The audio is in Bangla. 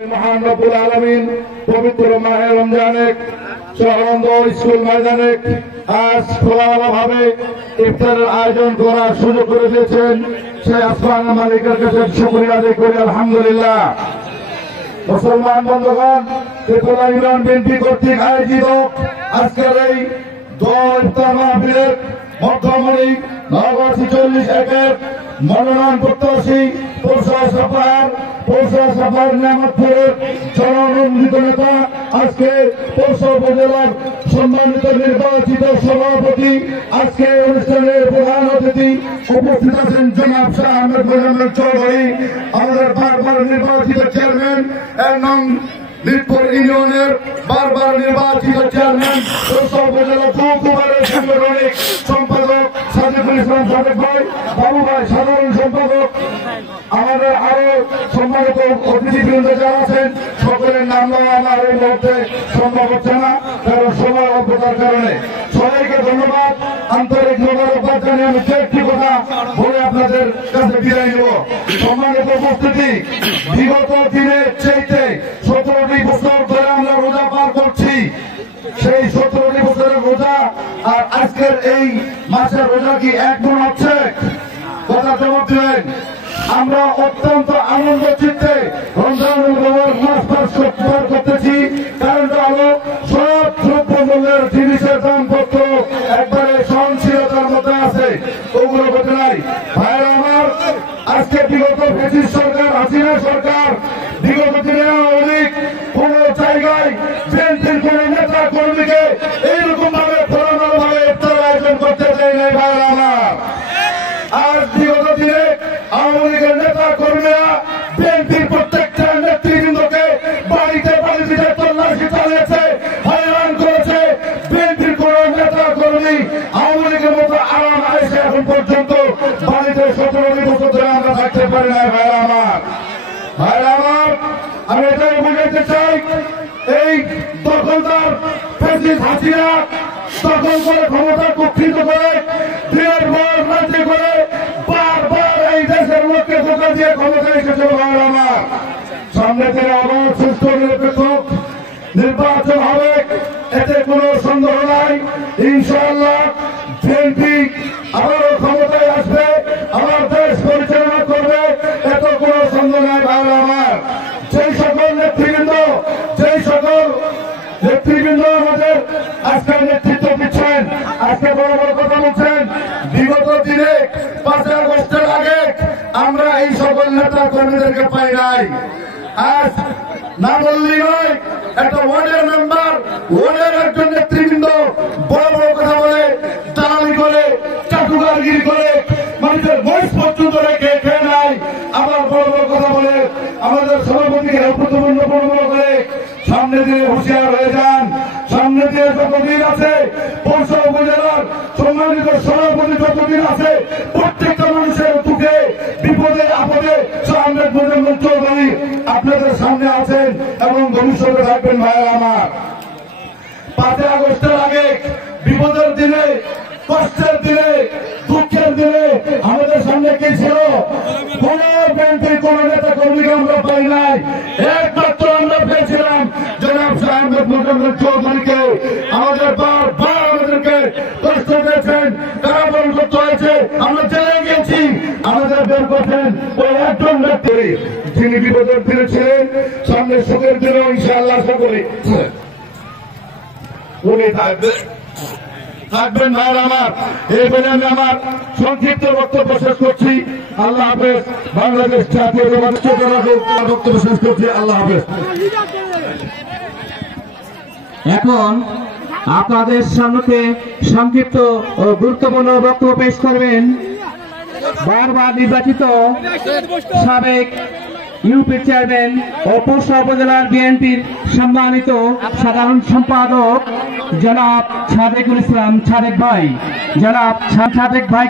মহান রব্বুল আলামিন পবিত্র মাহে রমজানে শহরবন্দ স্কুল ময়দানে আজ খোলামেলাভাবে ইফতারের আয়োজন করার সুযোগ করে দিয়েছেন। সেই আসমান মালিকের কাছে শুকরিয়া আদায় করি আলহামদুলিল্লাহ। মুসলমান বন্ধুগণ, ত্রিপুরা ইউনিয়ন বিএনপি কর্তৃক আয়োজিত আজকের এই ইফতার মাহফিলের মধ্যমণি নগর 46-1 মনোনয়ন প্রত্যাশী পৌরসভা সাফার নিয়ামতপুরের জননন্দিত নেতা, আজকে পৌরসভা উপজেলার সম্মানিত নির্বাচিত সভাপতি, আজকে অনুষ্ঠানের প্রধান অতিথি উপস্থিত আছেন জনাব শাহ আহমেদ মোজাম্মেল চৌধুরী, আমাদের বারবার নির্বাচিত চেয়ারম্যান এবং মিরপুর ইউনিয়নের বারবার নির্বাচিত চেয়ারম্যান, পৌরসভা উপজেলা যুবদলের সাংগঠনিক সম্পাদক সাদেকুল ইসলাম সাদেক ভাই, বাবু ভাই সাধারণ সম্পাদক, আমাদের আরো সম্মানিত অতিথিবৃন্দ যারা আছেন সকলের নাম নেওয়া আমার এই মুহূর্তে সম্ভব হচ্ছে না, কারণ সময় অল্পতার কারণে। সবাইকে ধন্যবাদ, আন্তরিক মোবারকবাদ জানিয়ে আমি একটি কথা বলে আপনাদের কাছে বিদায় নেব। সম্মানিত উপস্থিতি, বিগত দিনের চাইতে 17টি বছর ধরে আমরা রোজা পার করছি। সেই 17টি বছরের রোজা আর আজকের এই মাসের রোজা কি এক মনে হচ্ছে? কথা জবাব দিলেন। আমরা অত্যন্ত আনন্দ চিত্তে রমজানুল মাস পার করতেছি, কারণ হলো সব দ্রব্য মূল্যের জিনিসের দামপত্র একবারে সহনশীলতার মধ্যে আছে, ওগুলো বলতে নাই। ভাইরা আমার, আজকে বিগত ব্রিটিশ সরকার, হাসিনা সরকার বিগত দিনে অনেক কোন জায়গায় বিএনপির কোন নেতা কর্মীকে এইরকম ভাবে খোলামেলাভাবে ইফতার আয়োজন করতে চাই নাই। ভাইরা আমার, আর বিগত দিনে আওয়ামী লীগের নেতা কর্মীরা বিএনপির প্রত্যেকটা নেতৃবৃন্দকে বাড়িতে বাড়িতে তল্লাশি চালিয়েছে, হয়রান করেছে। বিএনপির কোন নেতা কর্মী আওয়ামী লীগের মতো আরাম আয়েসে এখন পর্যন্ত বাড়িতে 17টি বছর ধরে আমরা থাকতে পারি না। ভাইরা আমার, আমি এটাই বুঝাইতে চাই, এই দখলদার ফ্যাসিস্ট হাসিনা দখল করে ক্ষমতা কুক্ষিত করে দিনের পর রাজ্য করে বারবার এই দেশের লোককে ধোঁকা দিয়ে ক্ষমতা এসেছে। আমার সামনে থেকে আবার সুস্থ নিরপেক্ষ নির্বাচন হবে, এতে কোনো সন্দেহ নাই। ইনশাআল্লাহ বিএনপি আবারও ক্ষমতায় আসবে, আমার দেশ পরিচালনা করবে, এত কোনো সন্দেহ নাই। ভাইরা আমার, যেই সকল নেতৃবৃন্দ আমাদের আজকে নেতৃত্ব দিচ্ছেন, আজকে বড় বড় কথা বলছেন, বিগত দিনে 5 আগস্টের আগে আমরা এই সকল নেতা কর্মীদেরকে পাই নাই। আজ না বললেই নয়, একটা ওয়ার্ডের মেম্বার, ওয়ার্ডের একজন নেতৃবৃন্দ বড় বড় কথা বলে, দালালি করে, চাটুকারগিরি করে, মানুষের বয়স পর্যন্ত রেখে খেয়ে নাই। আবার বড় বড় কথা বলে আমাদের সভাপতিকে গুরুত্বপূর্ণ বড় বড় করে। সামনে দিয়ে হুঁশিয়ার হয়ে যান। সামনে দিয়ে যতদিন আছে পৌরসভা উপজেলার সম্মানিত সভাপতি যতদিন আছে, প্রত্যেকটা মানুষের দুঃখে বিপদে আপদে শাহ আহমেদ মোজাম্মেল চৌধুরী আপনাদের সামনে আছেন এবং ভবিষ্যতে থাকবেন। ভাইয়া আমার, 5 আগস্টের আগে বিপদের দিনে, কষ্টের দিনে, দুঃখের দিনে আমাদের সামনে কি ছিল? কোন বিএনপির কোন নেতা কর্মীকে আমরা পাই নাই। একমাত্র আমরা পেয়েছিলাম জনাব শাহ আহমেদ মোজাম্মেল চৌধুরীকে। আমাদের বারবার আমাদেরকে কষ্ট দিয়েছেন, কারাবরণ করতে হয়েছে, আমরা জেলে গিয়েছি, আমাদের বের করছেন ওই একজন ব্যক্তি যিনি বিপদের দিনে ছিলেন। সামনে সুখের দিনেও ইনশাআল্লাহ সকলে উনি থাকবেন। ভাইরা আমার, এই বলে আমি আমার সংক্ষিপ্ত বক্তব্য শেষ করছি। আল্লাহ হাফেজ। বাংলাদেশ জাতীয়তাবাদী চেতনা বক্তব্য শেষ করছি। আল্লাহ হাফেজ। এখন আপনাদের সামনে সংক্ষিপ্ত ও গুরুত্বপূর্ণ বক্তব্য পেশ করবেন বারবার নির্বাচিত সাবেক ইউপি চেয়ারম্যান ও পৌরসভা উপজেলার বিএনপির সম্মানিত সাধারণ সম্পাদক জনাব সাদেকুল ইসলাম সাদেক ভাই। জনাব সাদেক ভাই